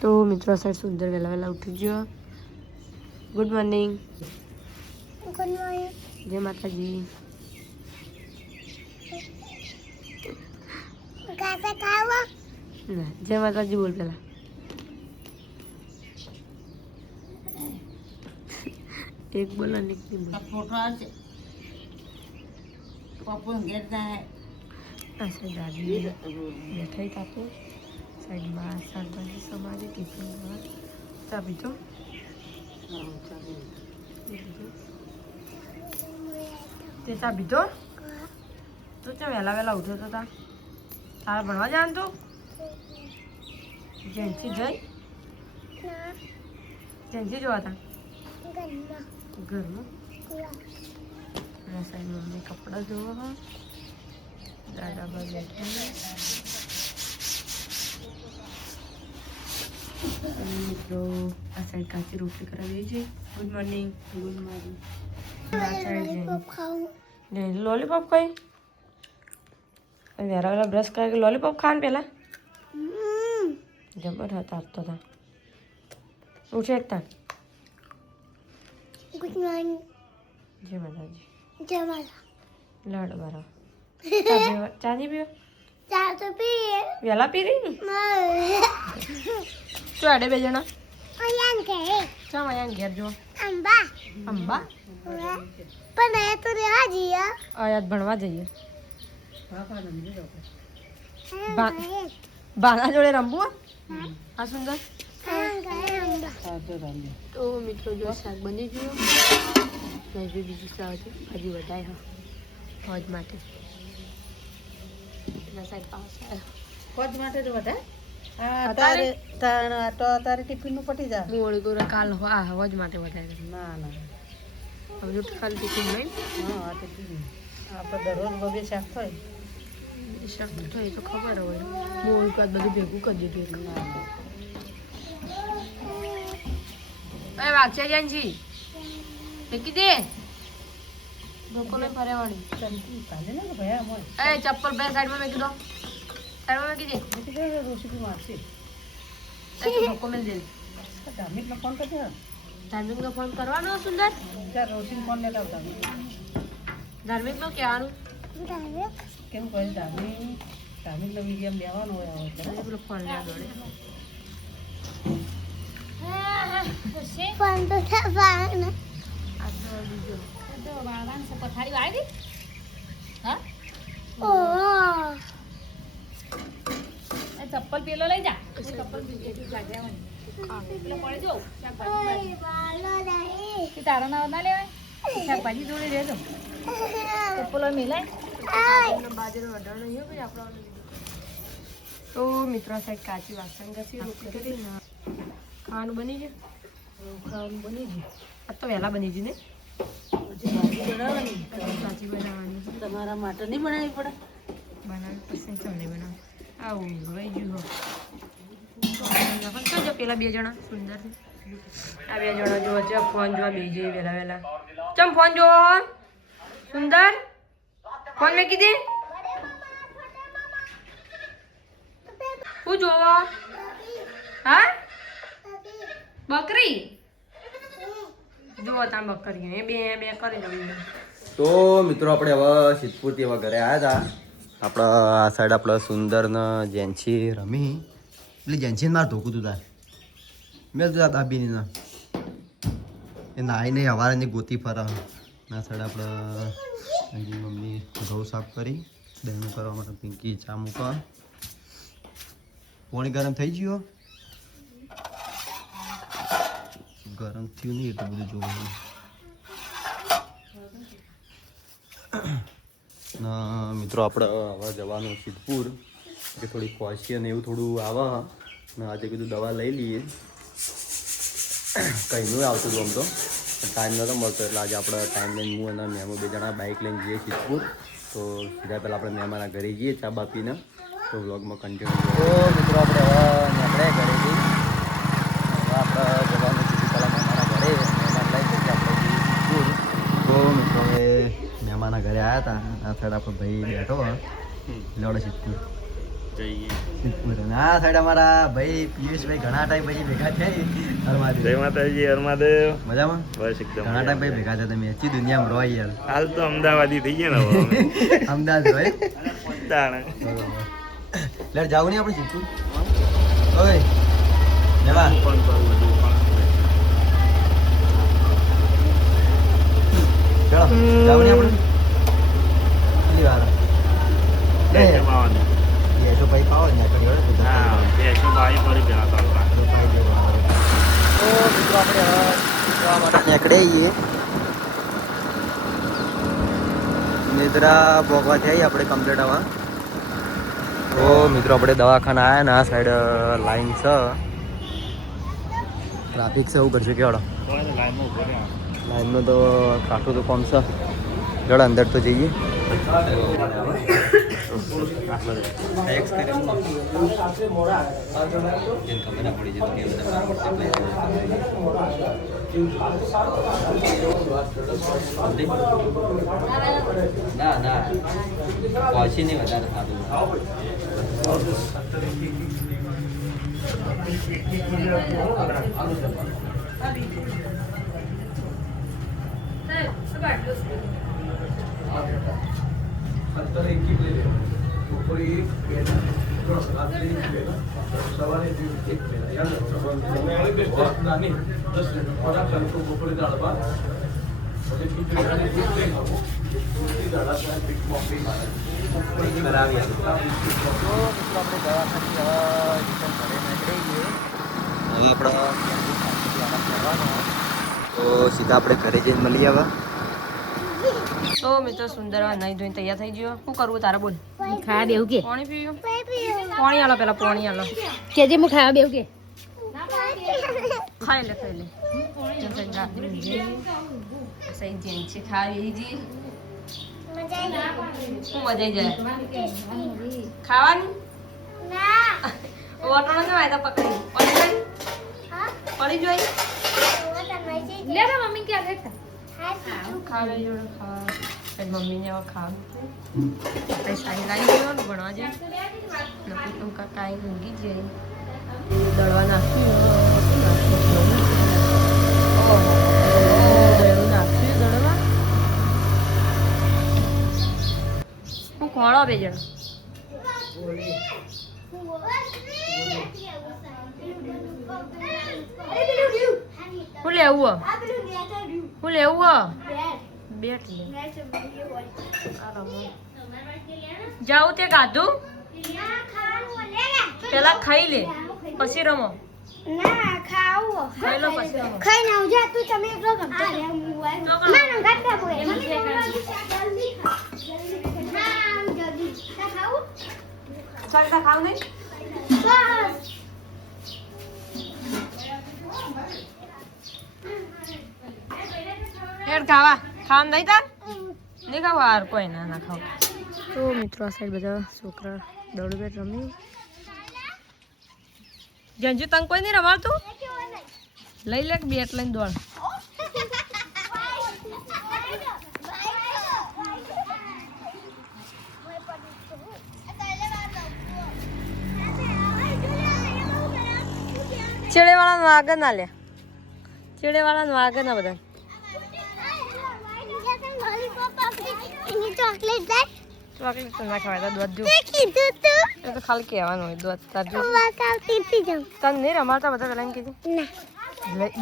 તો મિત્રો સાહેબ સુંદર વહેલા વહેલા ઉઠી ગયો. Good morning. Good morning. જય માતાજી. કાકા ખાવા ના જય માતાજી બોલ પેલા. એક બોલા નીકળી બોલ. ફોટો આવશે પપ્પુ ઘેર જાય. આ સાઈડ દાદી બેઠાઈ કાપો સાઈડમાં શાકભાજી સમાજે ટિફિનમાં ચા પીધો. તે ચા પીધો તું ચા વહેલા વહેલા ઉઠ્યો તો તારે ભણવા જવાનું તું જેન્સી જઈ જેન્સી જોવા હતા ઘરમાં સાઈડ મમ્મી કપડાં ધોવા હા દાદા બા બેઠા મિત્રો આ સાઈડ કાચી રોટલી કરાવી છે. Good morning. Good morning. આ સાઈડ લોલીપોપ ખાઈ વેરા વેલા બ્રશ કરે કે લોલીપોપ ખાવાનું પહેલા જબર હતા આપતો હતા ઉઠે એકતા. Good morning. જય માતાજી. જય માતા. લાડ બારા ચા નહીં પીવો ચા તો પીએ વહેલા પી રહી શું આડે બે જણા અયાન કે ચા અહીંયા ઘેર જો અંબા અંબા પણ એ તો રેવા જઈએ આયાત ભણવા જઈએ. બાપા બાના જોડે રમવું હા સુંદર. અંબા તો મિત્રો જો શાક બની ગયું નહીં બીજું શાક છે હજી વધારે હા ફોજ માટે સાહેબ પાસે ફોજ માટે તો વધારે તારે ટિફિનનું પટી જાય. મોડી તો કાલ હા હવાજ માટે વધારે ના ના હવે તો ખાલી ટિફિન નહીં હા ટિફિન આપણે દરરોજ બબે શાક થાય. શાક તો એ તો ખબર હોય મોડી કાદ બધું ભેગું કરી દીધું. એ વાગશે જાનજી ફેંકી દે ધોકો લઈ ફરેવાળી. કાલે ને ભયા મોય એ ચપ્પલ બે સાઈડમાં મેકી દો સાઈડમાં મેકી દે રોશી મારશે. ધોકો મેલ દે. ધાર્મિકનો ફોન કરજે. ધાર્મિકનો ફોન કરવાનો સુંદર ત્યાં રોશીને ફોન લેતા આવતા ધાર્મિકનો કહેવાનું કેમ કહે ધાર્મિકનો વિડીયો લેવાનો હોય એટલે પેલો ફોન લે દોડે પણ તો થવાનું આ તો બીજો પથારી વાળી હા ઓ ચપ્પલ પેલો લઈ જા. ચપ્પલ બીજે પેલો પડી જો ઓય બાલો નહીં તારા ના લેવાય શાકભાજી જોડી રહેજો ચપ્પલો મિલાય બાજરો વઢાણ નહીં હોય આપણો. તો મિત્રો સાહેબ કાચી વાસણ ઘસી રોટલી કરી ખાવાનું બની ગયું. ખાવાનું બની ગયું. આ તો વહેલા બની ગયું ને બનાવવાની કાચી બનાવવાની તમારા માટે નહીં બનાવવી પડે. બનાવી પછી ચમ નહીં બનાવ આવું રહી ગયું હો જો પેલા બે જણા સુંદર છે. આ બે જણા જો છે ફોન જોવા બે જઈએ વહેલા વહેલા. ચમ ફોન જોવો સુંદર ફોન મેં કીધી શું જોવો હા બકરી જુઓ તા બકરી એ બે બે કરી દઉં. તો મિત્રો આપણે હવે સિદ્ધપુરથી હવે ઘરે આવ્યા હતા. આપણા આ સાઈડ આપણે સુંદર ને જેન્સી રમી એટલે જેન્સીને મારે ધોકું તું તાર મેં તું દાબીની ના એ નાઈ નહીં હવારની ગોતી ફરા ના સાઈડ આપણે મમ્મી ઘઉં સાફ કરી દહીંનું કરવા માટે પિંકી ચા મૂકવા પાણી ગરમ થઈ ગયો ગરમ થયું નહીં એટલું બધું જોવું ના મિત્રો આપણે હવે જવાનું સિદ્ધપુર કે થોડી ખોશી અને એવું થોડું આવે ને આજે કીધું દવા લઈ લઈએ કંઈનું આવતું હતું આમ તો ટાઈમ નહોતો મળતો એટલે આજે આપણે ટાઈમ લઈને હું અને મેમો બે જણા બાઇક લઈને જઈએ સિદ્ધપુર. તો સીધા પહેલાં આપણે મહેમાના ઘરે જઈએ ચા બાપીને તો વ્લોગમાં કન્ટિન્યુ. તો મિત્રો આપણે હવે નીકળ્યા ઘરેથી આપણે જવાનું સીધું પહેલાં મહેમાના ઘરે મહેમાન લઈ જઈએ આપણે સિદ્ધપુર. તો મિત્રો હવે મહેમાના ઘરે આવ્યા હતા આ સાઈડ આપણો ભાઈ બેઠો લેવડે સિદ્ધપુર સિદ્ધપુર. અને આ સાઈડ અમારા ભાઈ પિયુષભાઈ ઘણા ટાઈમ પછી ભેગા થયા. હરમાદેવ. જય માતાજી હરમાદેવ. મજામાં? બસ એકદમ ઘણા ટાઈમ પછી ભેગા થયા તમે. આખી દુનિયામાં રહો યાર. હાલ તો અમદાવાદી થઈ ગયા ને હવે અમે. અમદાવાદ રહો એમ? તાણે. લેટ જાવું નહીં આપણે સિદ્ધપુર? ઓય જવા. પણ કરવું બધું પણ. ચલો જાવું નહીં આપણે? કેટલી વાર? બેસો પાવાની. બેસો ભાઈ પાવો ને આગળ હેડો તો હા, બેસો પાવી પડી પેલા તો આપણા. તો મિત્રો આપણે હવે જવા માટે નીકળે છીએ. નિદ્રા ભોગવા થઈ આપણે કમ્પ્લીટ આવા. તો મિત્રો આપણે દવાખાના આવ્યા ને આ સાઈડ લાઈન છે, ટ્રાફિક છે, એવું કરશું કેવાડો કોઈને લાઈનમાં ઊભો રહે. લાઈનનું તો કાઠું તો કોમ છે. જડ અંદર તો જઈએ. ના ના પહોંચી નહીં વધારે સારું. તો સીધા આપણે ઘરે જઈને મળી આવ્યા. તો મિત્રો સુંદર નહીં ધોઈને તૈયાર થઈ ગયો. શું કરવું તારે બોલ? ખાવા બેવું કે પાણી પીવું? પાણી આલો પેલા પાણી આલો. કેજે હું ખાવા બેવું કે ખાઈ લે ખાઈ લે. સહી જેન છે ખાવી જી. શું મજા આવી જાય ખાવાની? ઓટણો ને વાયદા પકડી પડી જોઈ લે રે મમ્મી કે આગે ખાવે જોડે ખાવા મમ્મીને હવે ખાવાનું સારી લાવી ગયો ને ભણવા જાય નતું કાંઈ ઊંઘી જ જાય દળવા નાખ્યું દળવા હું ખોળો બે જણ હું લેવું હું લેવું બેટ જાઉં તે ગાધું પેલા ખાઈ લે પછી રમો ખાઈ લો પછી રમો ચાલતા ખાવ નહીં હેડ ખાવા ખાવાનું નહીં તાર નહીં ખાવ યાર કોઈ ના ના ખાવ તો મિત્રો આ સાઈડ બધા છોકરા દોડ બેટ રમી જંજુ તંગ કોઈ નહીં રમાડતું લઈ લે બેટ લઈને દોડ ચેડે વાળા આગળ ના લે ચેડે વાળા આગળ ના બધા ચોકલેટ તો ના ખવાય દૂધ જો એ તો ખાલી કહેવાનું હોય દૂધ તાર જો તને નહીં રમાડતા બધા પેલા એમ કીધું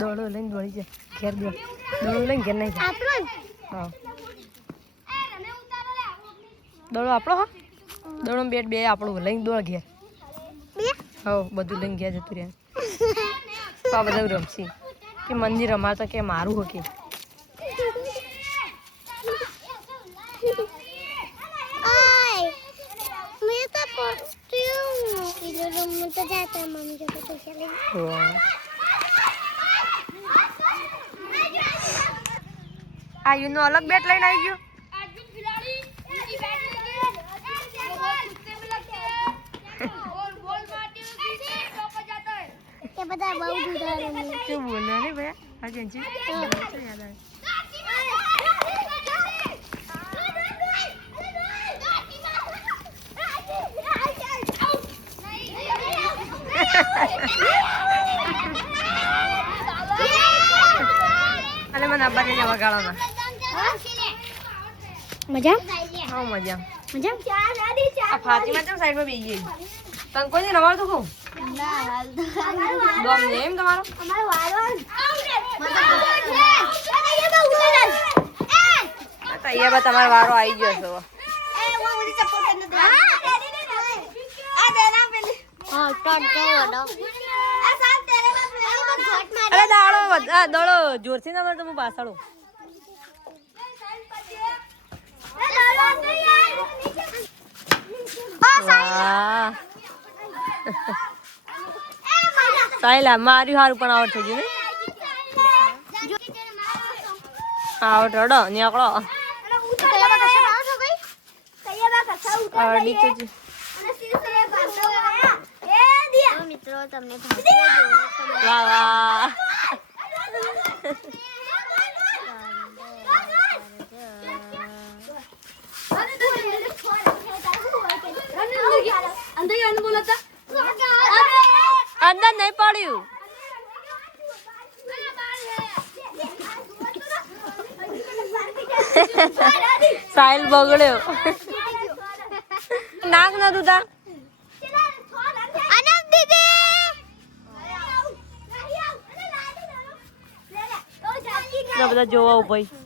દોડો લઈને દોડી જાય ઘેર દોડ દોડો લઈને ઘેર નહીં જાય હા દોડો આપણો હા દોડો બેટ બે આપણું લઈને દોડ ઘેર હા બધું લઈને ઘેર જતું રહ્યા તો આ બધા રમશી કે મંદિર રમાડતા કે મારું હો કે આ યુનો અલગ બેટ લઈને આવી ગયો શું બોલે ને ભાઈ આજે યાદ આવે અને મને અબ્બા ને વગાડો ના મજા હા મજા મજા આ ફાતિમા તો સાઈડમાં બેસી ગઈ તને કોઈ નહીં રમાડતું કહું દોમ ને એમ તમારો તૈયાર તમારો વારો આવી ગયો છે અરે દોડો જોરથી ના મારે તો હું પાછળું સાયલા માર્યું હારું પણ આવડ થઈ ગયું ને આવડ રડો નીકળો મિત્રો તમને વાહ વાહ અંદર નહીં પડ્યું સાહિલ બગડ્યો નાક નતું તા બધા જોવા ભાઈ